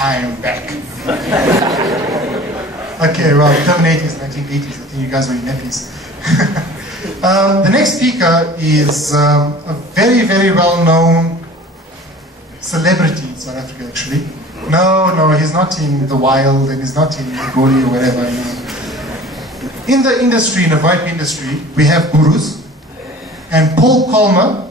I am back. Okay, well, Terminator's 1980s. I think you guys were in nappies. The next speaker is a very, very well-known celebrity in South Africa, actually. No, he's not in the wild, and he's not in Goli or whatever. In the industry, in the VoIP industry, we have gurus, and Paul Colmer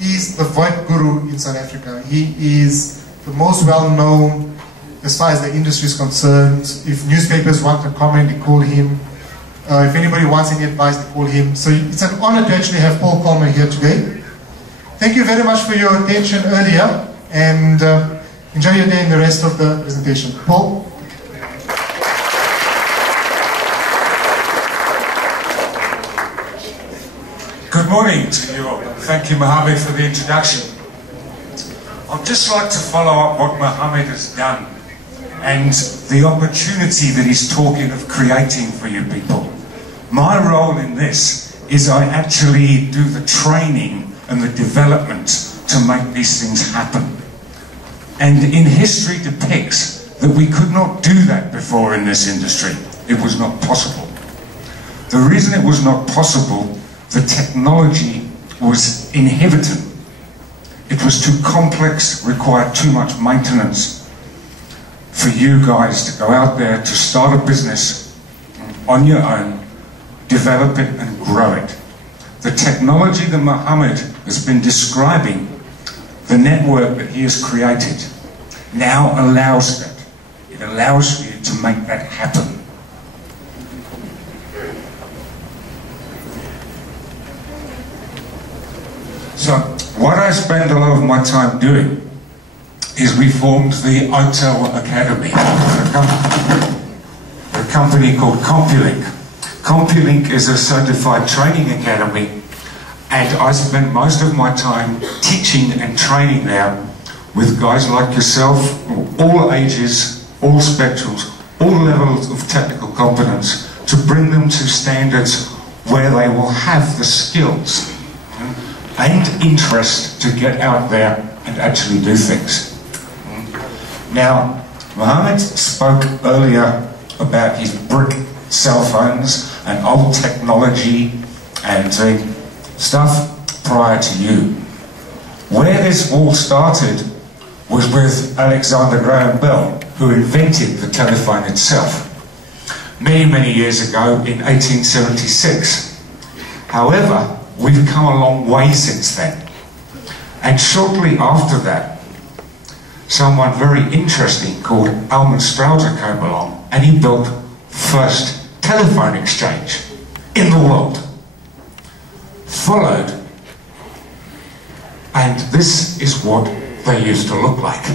is the VoIP guru in South Africa. He is the most well-known as far as the industry is concerned. If newspapers want to comment, they call him. If anybody wants any advice, they call him. So it's an honor to actually have Paul Colmer here today. Thank you very much for your attention earlier, and enjoy your day and the rest of the presentation. Paul? Good morning to you all. Thank you, Mohammed, for the introduction. I'd just like to follow up what Mohammed has done and the opportunity that he's talking of creating for you people. My role in this is I actually do the training and the development to make these things happen. And in history depicts that we could not do that before in this industry. It was not possible. The reason it was not possible, the technology was inhibiting. It was too complex, required too much maintenance for you guys to go out there to start a business on your own, develop it and grow it. The technology that Mohammed has been describing, the network that he has created, now allows that. It allows you to make that happen. So, what I spend a lot of my time doing is we formed the OTEL Academy, a company called CompuLink. CompuLink is a certified training academy, and I spent most of my time teaching and training there with guys like yourself, all ages, all spectrums, all levels of technical competence, to bring them to standards where they will have the skills and interest to get out there and actually do things. Now, Mohammed spoke earlier about his brick cell phones and old technology and stuff prior to you. Where this all started was with Alexander Graham Bell, who invented the telephone itself many, many years ago in 1876. However, we've come a long way since then. And shortly after that, someone very interesting called Almond Strouter came along, and he built the first telephone exchange in the world. Followed, and this is what they used to look like.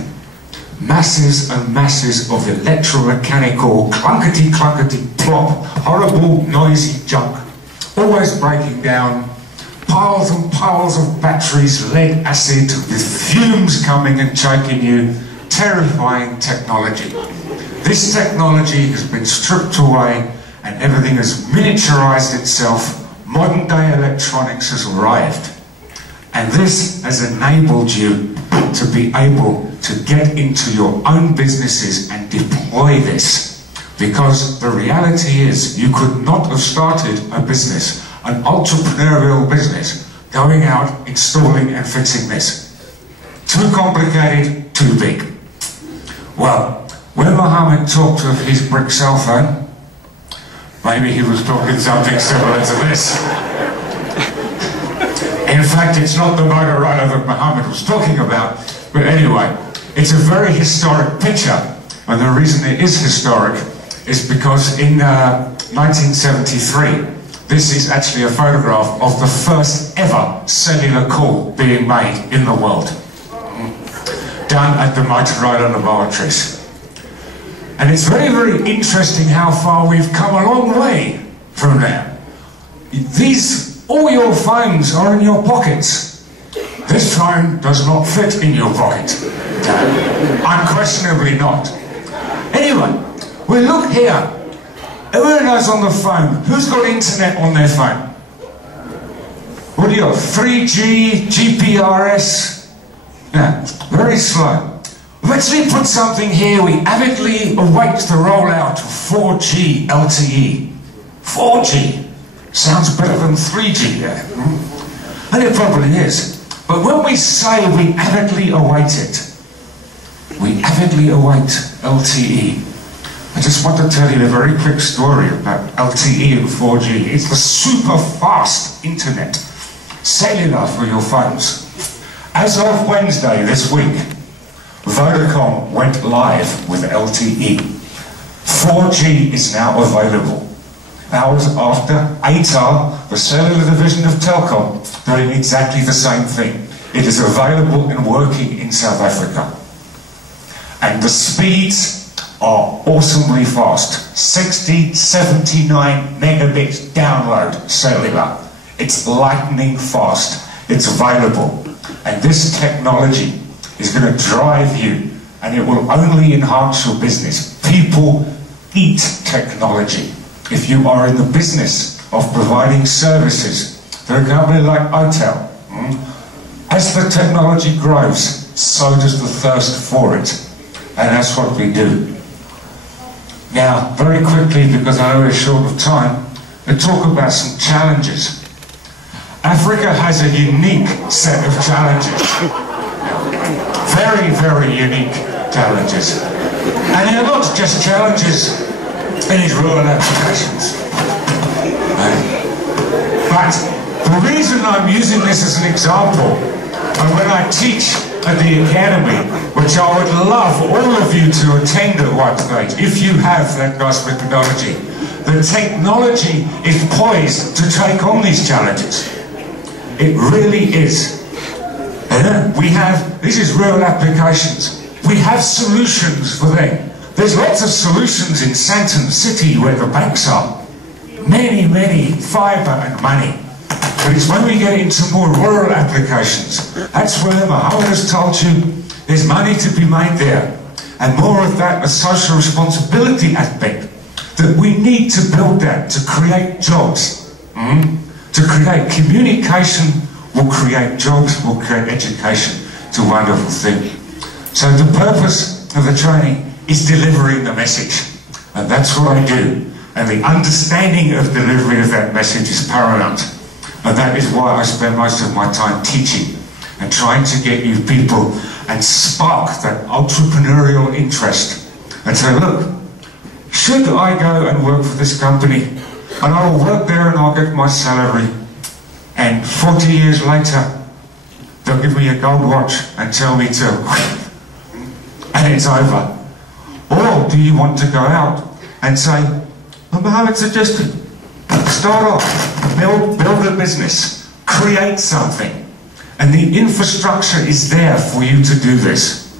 Masses and masses of electromechanical clunkety-clunkety-plop, horrible noisy junk, always breaking down, piles and piles of batteries, lead acid, with fumes coming and choking you, terrifying technology. This technology has been stripped away and everything has miniaturized itself. Modern day electronics has arrived. And this has enabled you to be able to get into your own businesses and deploy this. Because the reality is, you could not have started a business, an entrepreneurial business, going out, installing and fixing this. Too complicated, too big. Well, when Mohammed talked of his brick cell phone, maybe he was talking something similar to this. In fact, it's not the Motorola that Mohammed was talking about, but anyway, it's a very historic picture, and the reason it is historic is because in 1973, this is actually a photograph of the first ever cellular call being made in the world, done at the Motorola laboratories. And it's very, very interesting how far we've come a long way from there. All your phones are in your pockets. This phone does not fit in your pocket. Unquestionably not. Anyway, we look here. Everyone knows on the phone. Who's got internet on their phone? What do you got? 3G, GPRS? Yeah, very slow. Let's put something here. We avidly await the rollout of 4G LTE. 4G sounds better than 3G there. And it probably is. But when we say we avidly await it, we avidly await LTE. I just want to tell you a very quick story about LTE and 4G. It's the super fast internet, cellular for your phones. As of Wednesday this week, Vodacom went live with LTE. 4G is now available. Hours after, OTEL, the cellular division of Telkom, doing exactly the same thing. It is available and working in South Africa. And the speeds are awesomely fast. 60, 79 megabits download cellular. It's lightning fast. It's available. And this technology is going to drive you, and it will only enhance your business. People eat technology. If you are in the business of providing services to a company like OTEL, as the technology grows, so does the thirst for it. And that's what we do. Now, very quickly, because I know we're short of time, let's talk about some challenges. Africa has a unique set of challenges. Very, very unique challenges. And they're not just challenges in its rural applications. But the reason I'm using this as an example, and when I teach at the Academy, which I would love all of you to attend at one stage, if you have that nice methodology, the technology is poised to take on these challenges. It really is. This is rural applications. We have solutions for them. There's lots of solutions in Sandton City where the banks are. Many, many fibre and money. But it's when we get into more rural applications, that's where Mohammad has told you there's money to be made there. And more of that, a social responsibility aspect, that we need to build that to create jobs. To create communication will create jobs, will create education. It's a wonderful thing. So the purpose of the training is delivering the message. And that's what I do. And the understanding of delivery of that message is paramount. And that is why I spend most of my time teaching and trying to get you people and spark that entrepreneurial interest and say, look, should I go and work for this company and I will work there and I'll get my salary and 40 years later they'll give me a gold watch and tell me to and it's over? Or do you want to go out and say, well, Mohammad suggested, start off, build a business, create something, and the infrastructure is there for you to do this.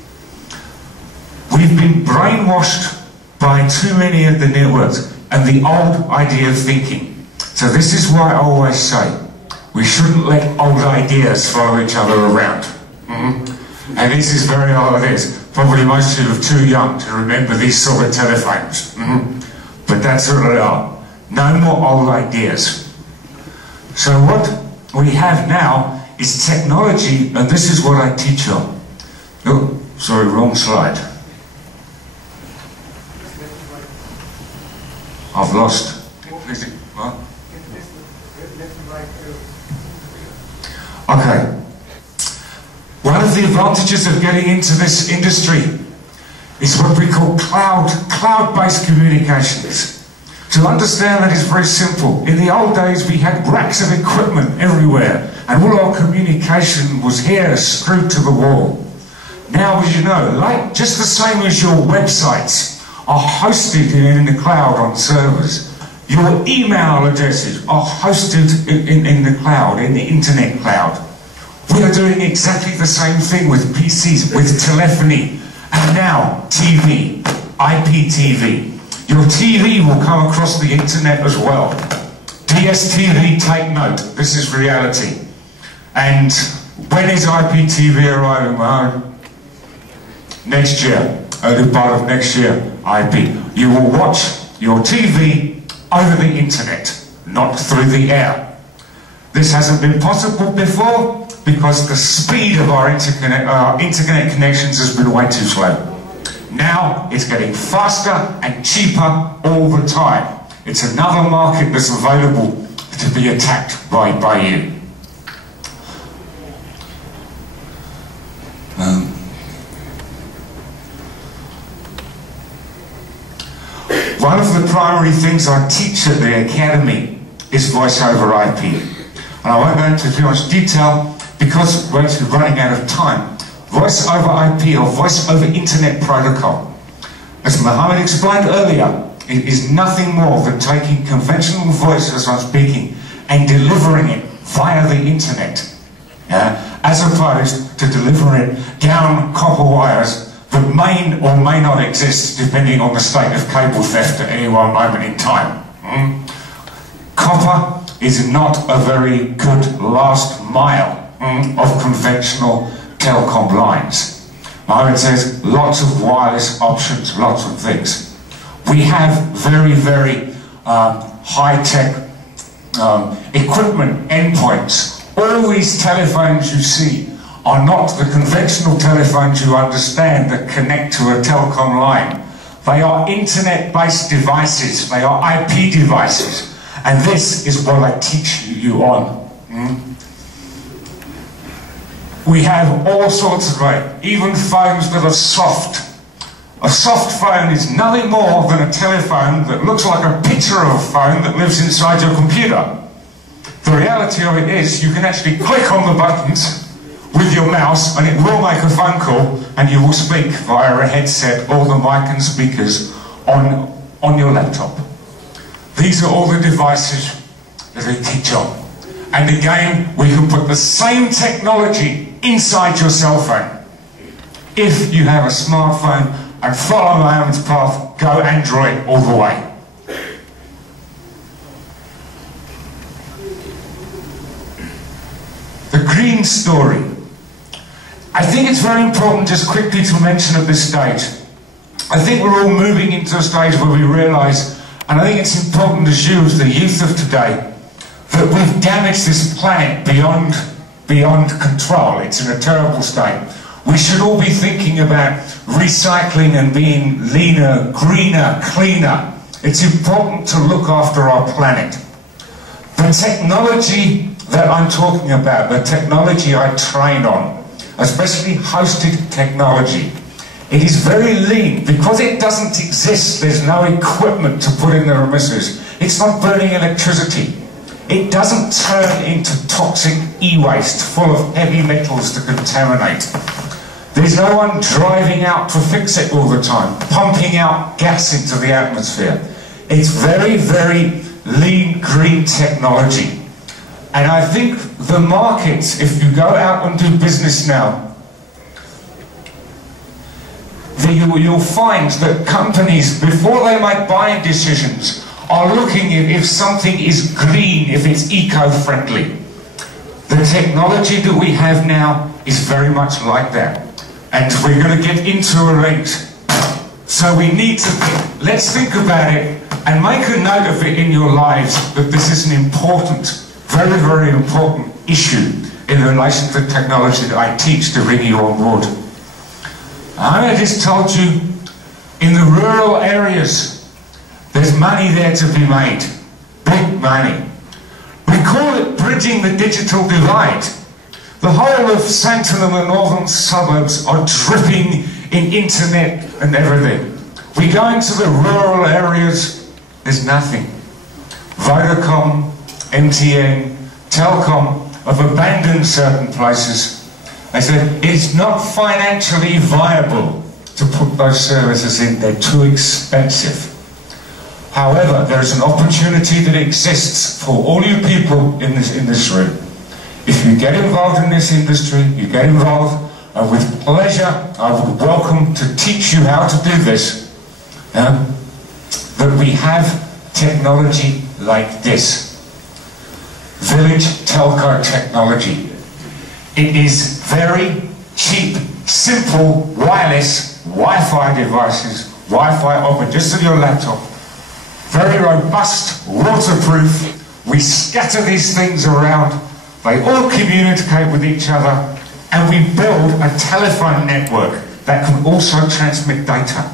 We've been brainwashed by too many of the networks and the old idea of thinking. So this is why I always say, we shouldn't let old ideas follow each other around. And this is very old, it is. Probably most of you are too young to remember these sort of telephones. But that's what they are. No more old ideas. So what we have now is technology, and this is what I teach on. Oh, sorry, wrong slide. I've lost. What? Okay. One of the advantages of getting into this industry is what we call cloud-based communications. To understand that is very simple. In the old days we had racks of equipment everywhere and all our communication was here screwed to the wall. Now, as you know, like just the same as your websites are hosted in the cloud on servers, your email addresses are hosted in the cloud, in the internet cloud. We are doing exactly the same thing with PCs, with telephony, and now TV, IPTV. Your TV will come across the internet as well. DSTV, take note, this is reality. And when is IPTV arriving? Well, next year, early part of next year, IP. You will watch your TV over the internet, not through the air. This hasn't been possible before because the speed of our internet connections has been way too slow. Now it's getting faster and cheaper all the time. It's another market that's available to be attacked by you. One of the primary things I teach at the Academy is voice over IP. And I won't go into too much detail because we're actually running out of time. Voice over IP, or voice over internet protocol, as Mohammed explained earlier, it is nothing more than taking conventional voice as I'm speaking and delivering it via the internet, as opposed to delivering it down copper wires that may or may not exist depending on the state of cable theft at any one moment in time. Copper is not a very good last mile of conventional telecom lines. Mohammed says lots of wireless options, lots of things. We have very, very high-tech equipment endpoints. All these telephones you see are not the conventional telephones you understand that connect to a telecom line. They are internet-based devices, they are IP devices, and this is what I teach you on. We have all sorts of it, even phones that are soft. A soft phone is nothing more than a telephone that looks like a picture of a phone that lives inside your computer. The reality of it is you can actually click on the buttons with your mouse and it will make a phone call and you will speak via a headset or the mic and speakers on your laptop. These are all the devices that I teach on. And again, we can put the same technology inside your cell phone. If you have a smartphone and follow Mohammed's path, go Android all the way. The green story. I think it's very important just quickly to mention at this stage. I think we're all moving into a stage where we realise, and I think it's important as you, as the youth of today, that we've damaged this planet beyond control. It's in a terrible state. We should all be thinking about recycling and being leaner, greener, cleaner. It's important to look after our planet. The technology that I'm talking about, the technology I train on, especially hosted technology, it is very lean. Because it doesn't exist, there's no equipment to put in the emitters. It's not burning electricity. It doesn't turn into toxic e-waste full of heavy metals to contaminate. There's no one driving out to fix it all the time, pumping out gas into the atmosphere. It's very, very lean, green technology. And I think the market, if you go out and do business now, you'll find that companies, before they make buying decisions, are looking at if something is green, if it's eco-friendly. The technology that we have now is very much like that. And we're going to get into a rate. So we need to think, let's think about it and make a note of it in your lives that this is an important, very, very important issue in relation to the technology that I teach to bring you on board. I just told you, in the rural areas, there's money there to be made. Big money. We call it bridging the digital divide. The whole of Central and the northern suburbs are dripping in internet and everything. We go into the rural areas, there's nothing. Vodacom, MTN, Telkom have abandoned certain places. They said it's not financially viable to put those services in, they're too expensive. However, there is an opportunity that exists for all you people in this room. If you get involved in this industry, you get involved, and with pleasure, I would welcome to teach you how to do this. That we have technology like this. Village telco technology. It is very cheap, simple, wireless, Wi-Fi devices, Wi-Fi open just on your laptop. Very robust, waterproof. We scatter these things around They all communicate with each other, and we build a telephone network that can also transmit data.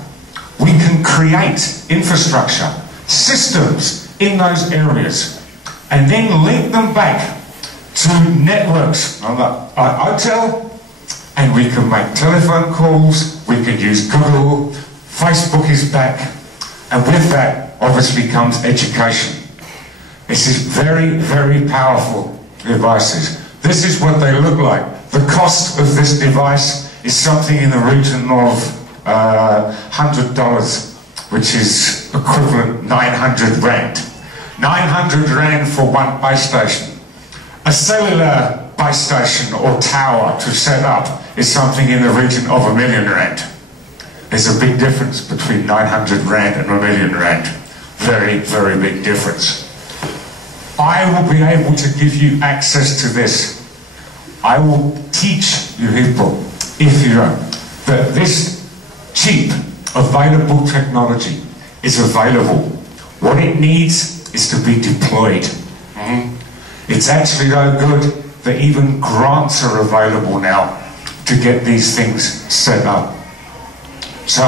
We can create infrastructure, systems in those areas, and then link them back to networks on the OTEL, and we can make telephone calls, we can use Google, Facebook is back, and with that obviously comes education. This is very, very powerful devices. This is what they look like. The cost of this device is something in the region of $100, which is equivalent 900 Rand. 900 Rand for one base station. A cellular base station or tower to set up is something in the region of R1 million. There's a big difference between 900 Rand and R1 million. Very, very big difference. I will be able to give you access to this. I will teach you people, if you don't, that this cheap, available technology is available. What it needs is to be deployed. It's actually so good that even grants are available now to get these things set up. So,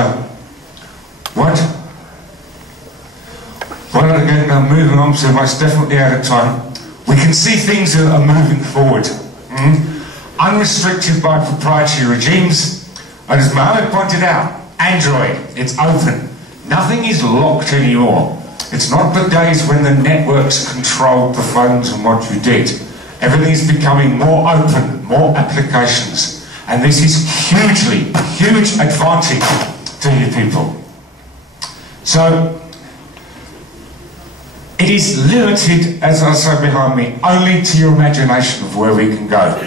again, I'm moving on, so most definitely out of time. We can see things are moving forward. Unrestricted by proprietary regimes, and as Mohammad pointed out, Android, it's open. Nothing is locked anymore. It's not the days when the networks controlled the phones and what you did. Everything is becoming more open, more applications, and this is huge advantage to you people. So, it is limited, as I say behind me, only to your imagination of where we can go.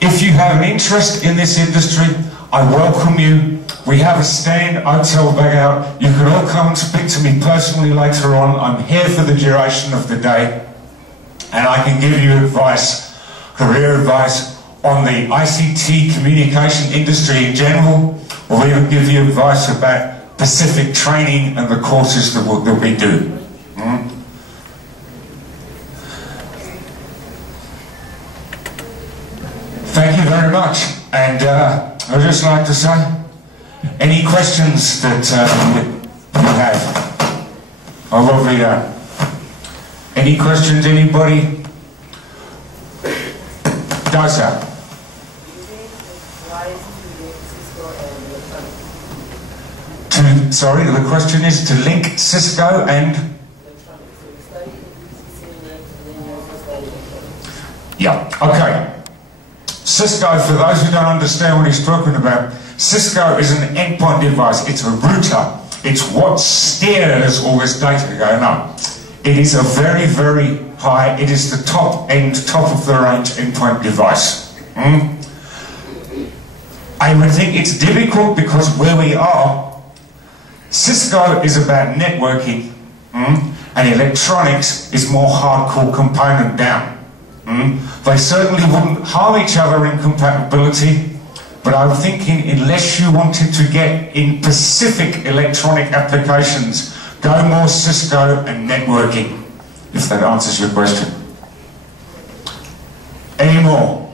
If you have an interest in this industry, I welcome you. We have a stand, OTEL bag out. You can all come and speak to me personally later on. I'm here for the duration of the day, and I can give you advice, career advice on the ICT communication industry in general, or even give you advice about specific training and the courses that we do. Thank you very much, and I'd just like to say, any questions that you have? I will read out. Any questions, anybody? Dosa. Sorry, the question is to link Cisco and? Yeah, okay. Cisco, for those who don't understand what he's talking about, Cisco is an endpoint device. It's a router. It's what steers all this data going up. It is a very, very high, it is the top of the range endpoint device. I would think it's difficult because where we are, Cisco is about networking, and electronics is more hardcore component down. They certainly wouldn't harm each other in compatibility, but I'm thinking unless you wanted to get in specific electronic applications, go more Cisco and networking, if that answers your question. Any more?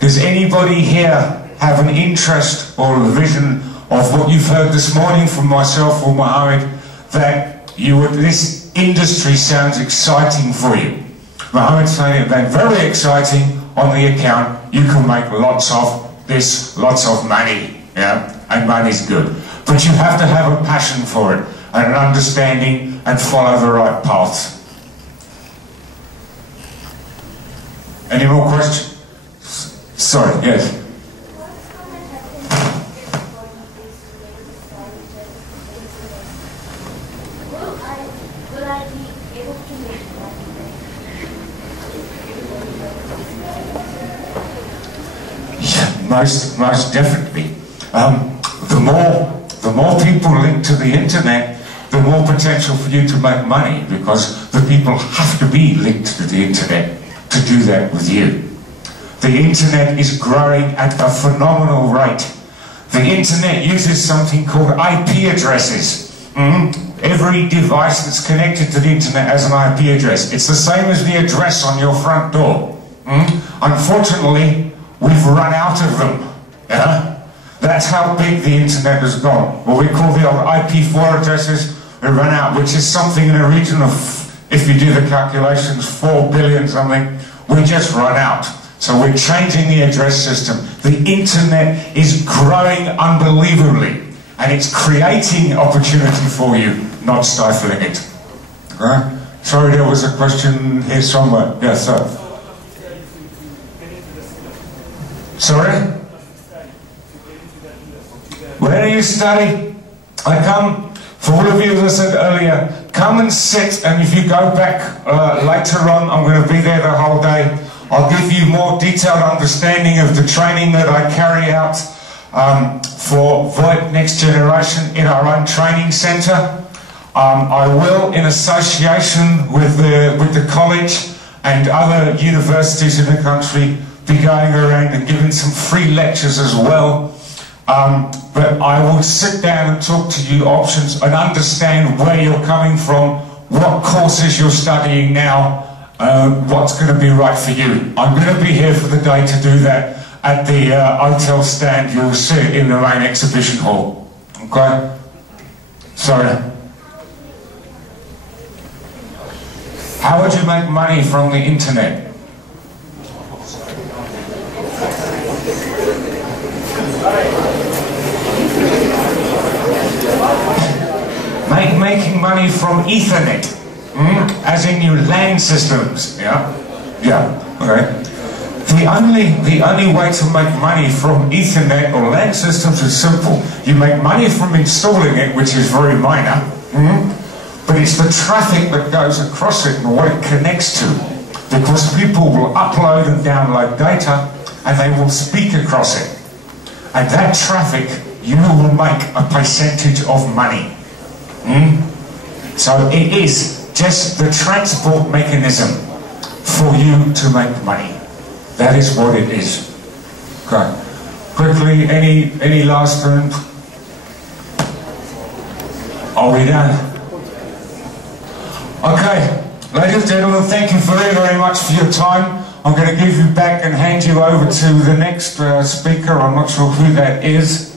Does anybody here have an interest or a vision of what you've heard this morning from myself or Mohammad, that this industry sounds exciting for you? Mohammad's saying that very exciting on the account, you can make lots of this, lots of money, yeah, and money's good. But you have to have a passion for it, and an understanding, and follow the right path. Any more questions? Sorry, yes. Most definitely. The more people link to the internet, the more potential for you to make money, because the people have to be linked to the internet to do that with you. The internet is growing at a phenomenal rate. The internet uses something called IP addresses. Every device that's connected to the internet has an IP address. It's the same as the address on your front door. Unfortunately, we've run out of them. Yeah? That's how big the internet has gone. What we call the old IP4 addresses, we run out, which is something in a region of, if you do the calculations, 4 billion something. We just run out. So we're changing the address system. The internet is growing unbelievably, and it's creating opportunity for you, not stifling it. Sorry, there was a question here somewhere. Yes, sir. Sorry? Where do you study? I come, for all of you, as I said earlier, come and sit, and if you go back later on, I'm going to be there the whole day. I'll give you more detailed understanding of the training that I carry out for VoIP Next Generation in our own training centre. I will, in association with the college and other universities in the country, be going around and giving some free lectures as well. But I will sit down and talk to you options and understand where you're coming from, what courses you're studying now, what's going to be right for you. I'm going to be here for the day to do that at the OTEL stand you'll see in the main exhibition hall. Okay? Sorry. How would you make money from the internet? Making money from Ethernet, as in your LAN systems. Yeah, okay. The only way to make money from Ethernet or LAN systems is simple. You make money from installing it, which is very minor, but it's the traffic that goes across it and what it connects to. Because people will upload and download data, and they will speak across it. And that traffic, you will make a percentage of money. So it is just the transport mechanism for you to make money. That is what it is. Okay. Quickly, any last round? Are we done? Okay, ladies and gentlemen, thank you very, very much for your time. I'm going to give you back and hand you over to the next speaker. I'm not sure who that is.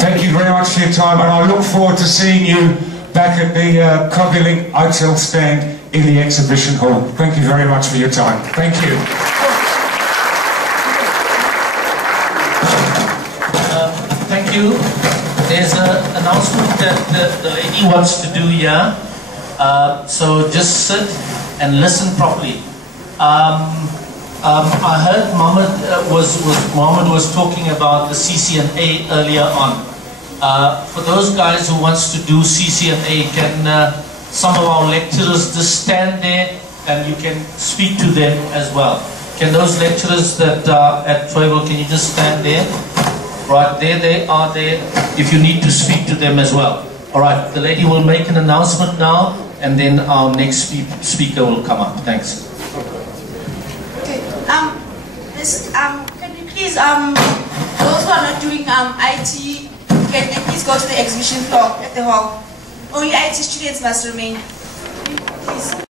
Thank you very much for your time, and I look forward to seeing you back at the Cogulink OTEL stand in the exhibition hall. Thank you very much for your time. Thank you. Thank you. There's an announcement that the lady wants to do here. So just sit and listen properly. I heard Mohammad was talking about the CCNA earlier on. For those guys who wants to do CCNA, can some of our lecturers just stand there and you can speak to them as well? Can those lecturers that are at Tribal, can you just stand there? Right, there they are there, if you need to speak to them as well. Alright, the lady will make an announcement now, and then our next speaker will come up. Thanks. Okay, can you please, those who are not doing IT, can they please go to the exhibition floor at the hall? Only IT students must remain. Please.